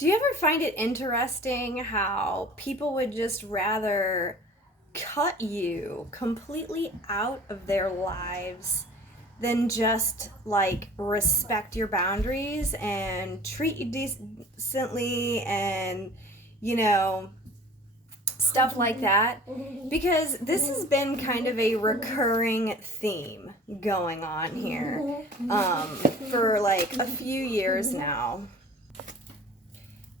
Do you ever find it interesting how people would just rather cut you completely out of their lives than just like respect your boundaries and treat you decently and, you know, stuff like that? Because this has been kind of a recurring theme going on here for like a few years now.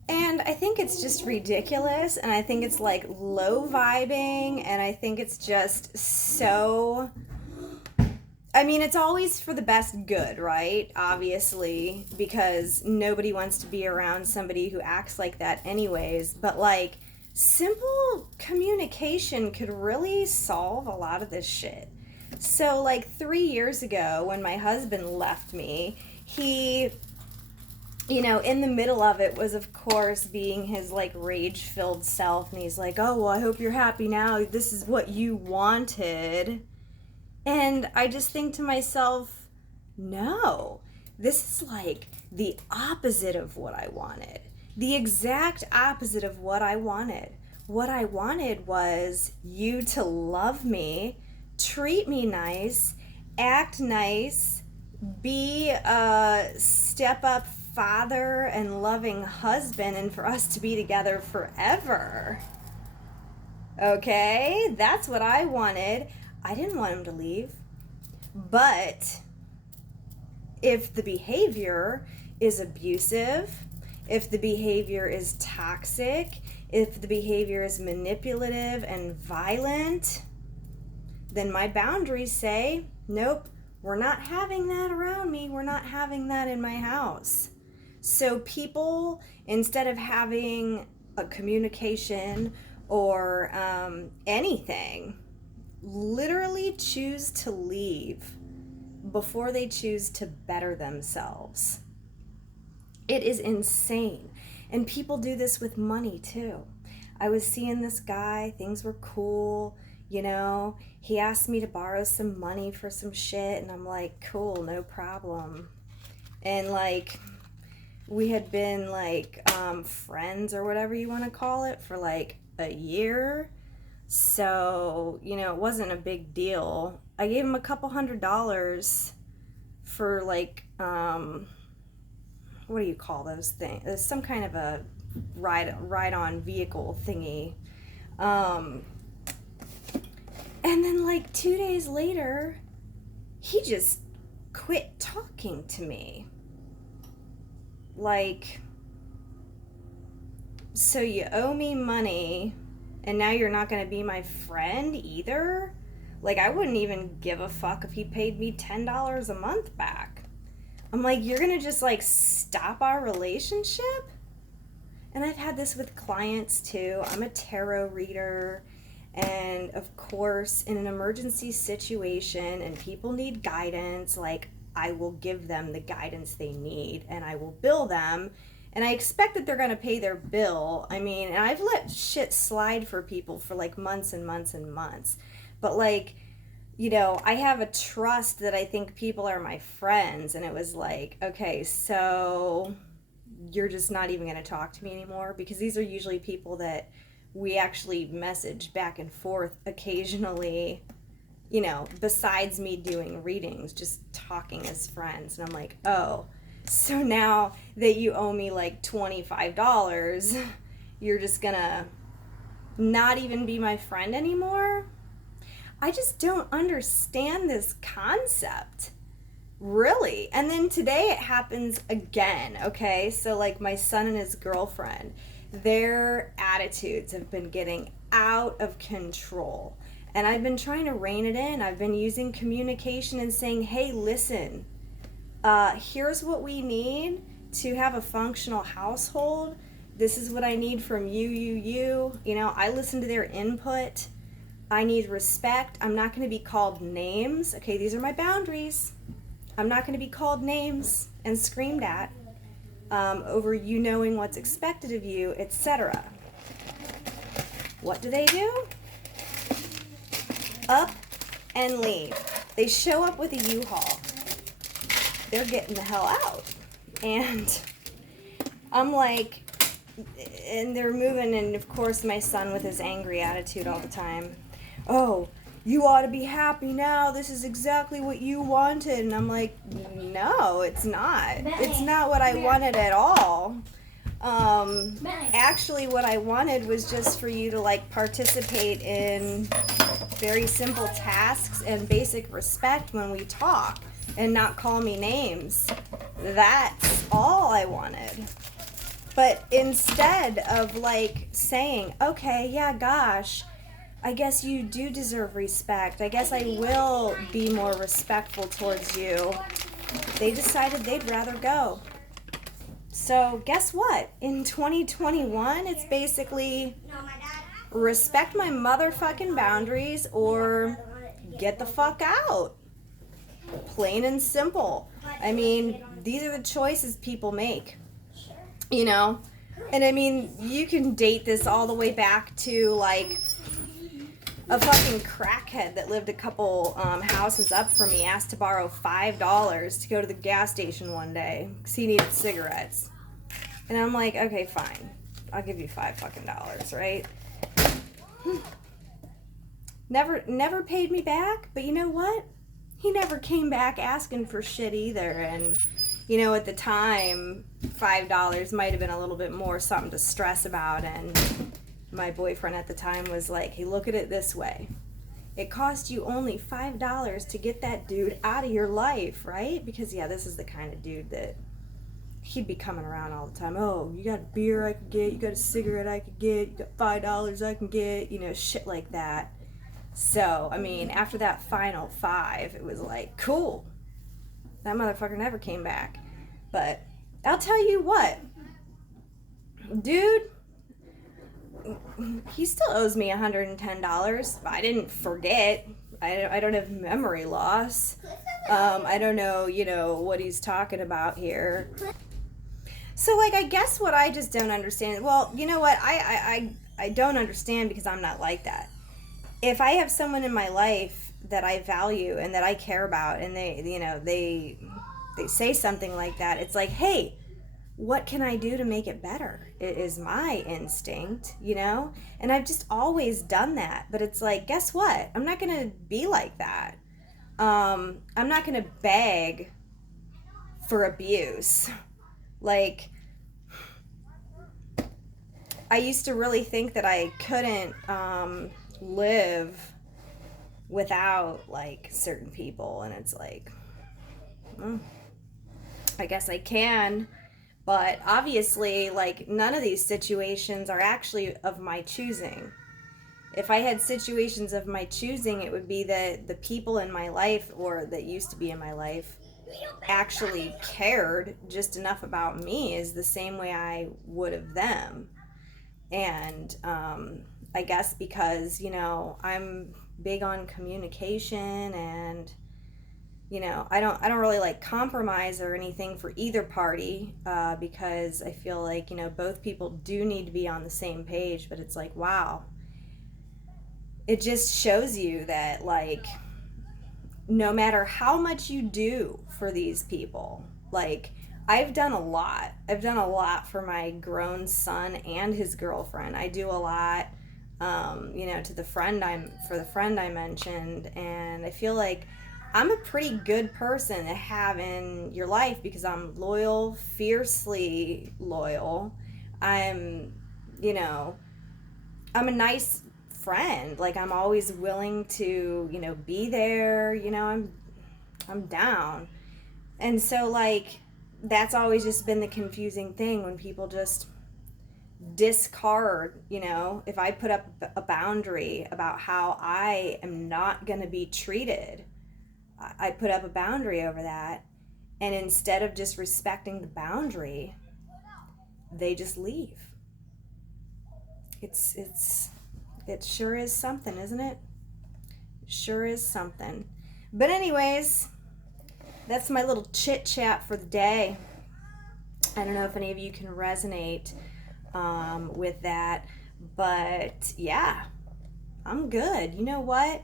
And I think it's just ridiculous, and I think it's like low vibing, and I think it's just so. I mean, it's always for the best good, right? Obviously, because nobody wants to be around somebody who acts like that, anyways. But like, simple communication could really solve a lot of this shit. So, like, 3 years ago, when my husband left me, he in the middle of it was, of course, being his like rage filled self. And he's like, oh, well, I hope you're happy now. This is what you wanted. And I just think to myself, no, this is like the opposite of what I wanted. The exact opposite of what I wanted. What I wanted was you to love me, treat me nice, act nice, be a step up father and loving husband, and for us to be together forever. Okay? That's what I wanted. I didn't want him to leave. But if the behavior is abusive, if the behavior is toxic, if the behavior is manipulative and violent, then my boundaries say, nope, we're not having that around me. We're not having that in my house. So people, instead of having a communication or anything, literally choose to leave before they choose to better themselves. It is insane. And people do this with money too. I was seeing this guy, things were cool, he asked me to borrow some money for some shit, and I'm like, cool, no problem. And like, we had been like friends or whatever you want to call it for like a year. So, it wasn't a big deal. I gave him a couple $100 for like, what do you call those things? It's some kind of a ride-on vehicle thingy. And then like 2 days later, he just quit talking to me. Like, so you owe me money and now you're not going to be my friend either? Like, I wouldn't even give a fuck if he paid me $10 a month back. I'm like, you're going to just like stop our relationship? And I've had this with clients too. I'm a tarot reader. And of course, in an emergency situation and people need guidance, like, I will give them the guidance they need and I will bill them. And I expect that they're going to pay their bill. I mean, and I've let shit slide for people for like months and months and months. But like, I have a trust that I think people are my friends. And it was like, okay, so you're just not even going to talk to me anymore? Because these are usually people that we actually message back and forth occasionally, besides me doing readings, just talking as friends. And I'm like, oh, so now that you owe me like $25, you're just gonna not even be my friend anymore? I just don't understand this concept. Really. And then today it happens again, okay? So like my son and his girlfriend, their attitudes have been getting out of control. And I've been trying to rein it in. I've been using communication and saying, hey, listen, here's what we need to have a functional household. This is what I need from you. I listen to their input. I need respect. I'm not going to be called names. Okay, these are my boundaries. I'm not going to be called names and screamed at over you knowing what's expected of you, etc. What do? Up and leave. They show up with a U-Haul. They're getting the hell out. And I'm like, and they're moving, and of course my son with his angry attitude all the time. Oh, you ought to be happy now. This is exactly what you wanted. And I'm like, no, it's not. It's not what I wanted at all. Actually, what I wanted was just for you to like participate in very simple tasks and basic respect when we talk and not call me names. That's all I wanted. But instead of like saying, okay, yeah, gosh, I guess you do deserve respect. I guess I will be more respectful towards you. They decided they'd rather go. So guess what? In 2021, it's basically respect my motherfucking boundaries or get the fuck out. Plain and simple. I mean, these are the choices people make. You know? And I mean, you can date this all the way back to like a fucking crackhead that lived a couple houses up from me asked to borrow $5 to go to the gas station one day because he needed cigarettes. And I'm like, okay, fine. I'll give you $5 right? Never paid me back, but you know what? He never came back asking for shit either. And, you know, at the time, $5 might have been a little bit more something to stress about. And my boyfriend at the time was like, hey, look at it this way. It cost you only $5 to get that dude out of your life, right? Because, yeah, this is the kind of dude that he'd be coming around all the time. Oh, you got a beer I could get, you got a cigarette I could get, you got $5 I can get, you know, shit like that. So, I mean, after that final $5, it was like, cool. That motherfucker never came back. But I'll tell you what, dude, he still owes me $110. I didn't forget. I don't have memory loss. I don't know, you know, what he's talking about here. So, like, I guess what I just don't understand, well, you know what, I don't understand because I'm not like that. If I have someone in my life that I value and that I care about and they, you know, they say something like that, it's like, hey, what can I do to make it better? It is my instinct, you know? And I've just always done that. But it's like, guess what? I'm not going to be like that. I'm not going to beg for abuse. Like, I used to really think that I couldn't live without, like, certain people. And it's like, I guess I can. But obviously, like, none of these situations are actually of my choosing. If I had situations of my choosing, it would be that the people in my life, or that used to be in my life, actually cared just enough about me is the same way I would of them. And I guess because, you know, I'm big on communication and, you know, I don't really like compromise or anything for either party because I feel like, you know, both people do need to be on the same page. But it's like, wow, it just shows you that, like, no matter how much you do for these people, like, I've done a lot. I've done a lot for my grown son and his girlfriend. I do a lot, you know, for the friend I mentioned, and I feel like I'm a pretty good person to have in your life because I'm loyal, fiercely loyal. I'm, you know, I'm a nice friend. Like, I'm always willing to, you know, be there. You know, I'm down. And so, like, that's always just been the confusing thing when people just discard, you know, if I put up a boundary about how I am not going to be treated, I put up a boundary over that, and instead of just respecting the boundary, they just leave. It sure is something, isn't it? It sure is something. But anyways, that's my little chit chat for the day. I don't know if any of you can resonate with that, but yeah, I'm good. You know what?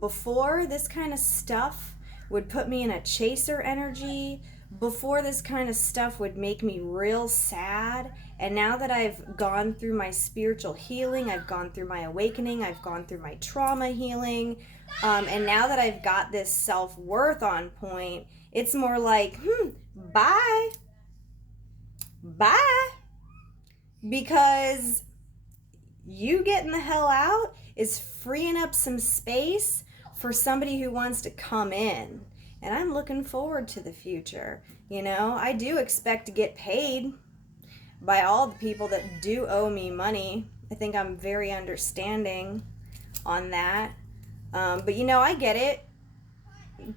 Before, this kind of stuff would put me in a chaser energy. Before, this kind of stuff would make me real sad And now that I've gone through my spiritual healing, I've gone through my awakening, I've gone through my trauma healing, and now that I've got this self-worth on point, it's more like, bye. Bye. Because you getting the hell out is freeing up some space for somebody who wants to come in. And I'm looking forward to the future. You know, I do expect to get paid by all the people that do owe me money. I think I'm very understanding on that. But you know, I get it.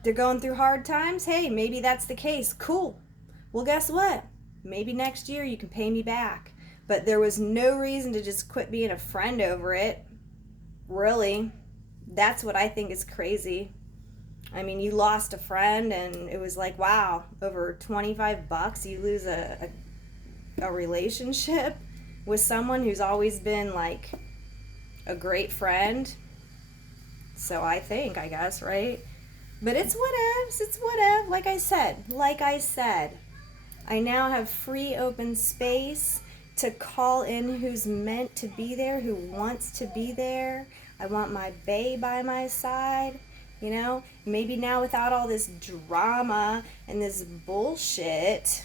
They're going through hard times. Hey, maybe that's the case. Cool. Well, guess what? Maybe next year you can pay me back. But there was no reason to just quit being a friend over it. Really. That's what I think is crazy. I mean, you lost a friend and it was like, wow, over $25 you lose a relationship with someone who's always been like a great friend. So I guess, right? But it's whatevs. It's whatever. Like I said, I now have free open space to call in who's meant to be there, who wants to be there. I want my bae by my side, you know? Maybe now without all this drama and this bullshit,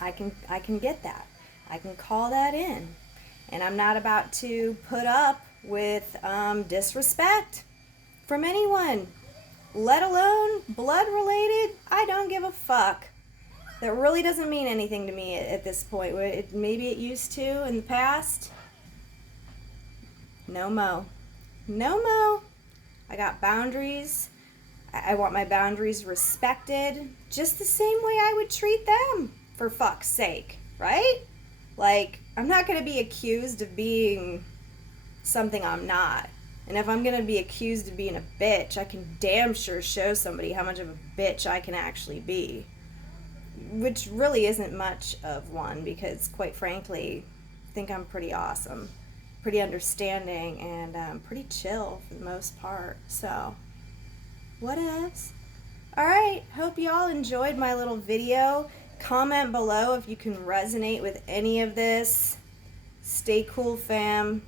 I can get that. I can call that in. And I'm not about to put up with disrespect from anyone, let alone blood related. I don't give a fuck. That really doesn't mean anything to me at this point. Maybe it used to in the past. No mo. No mo. I got boundaries. I want my boundaries respected just the same way I would treat them, for fuck's sake, right? Like, I'm not going to be accused of being something I'm not. And if I'm going to be accused of being a bitch, I can damn sure show somebody how much of a bitch I can actually be. Which really isn't much of one, because quite frankly, I think I'm pretty awesome, pretty understanding, and pretty chill for the most part. So, what else? Alright, hope you all enjoyed my little video. Comment below if you can resonate with any of this. Stay cool, fam.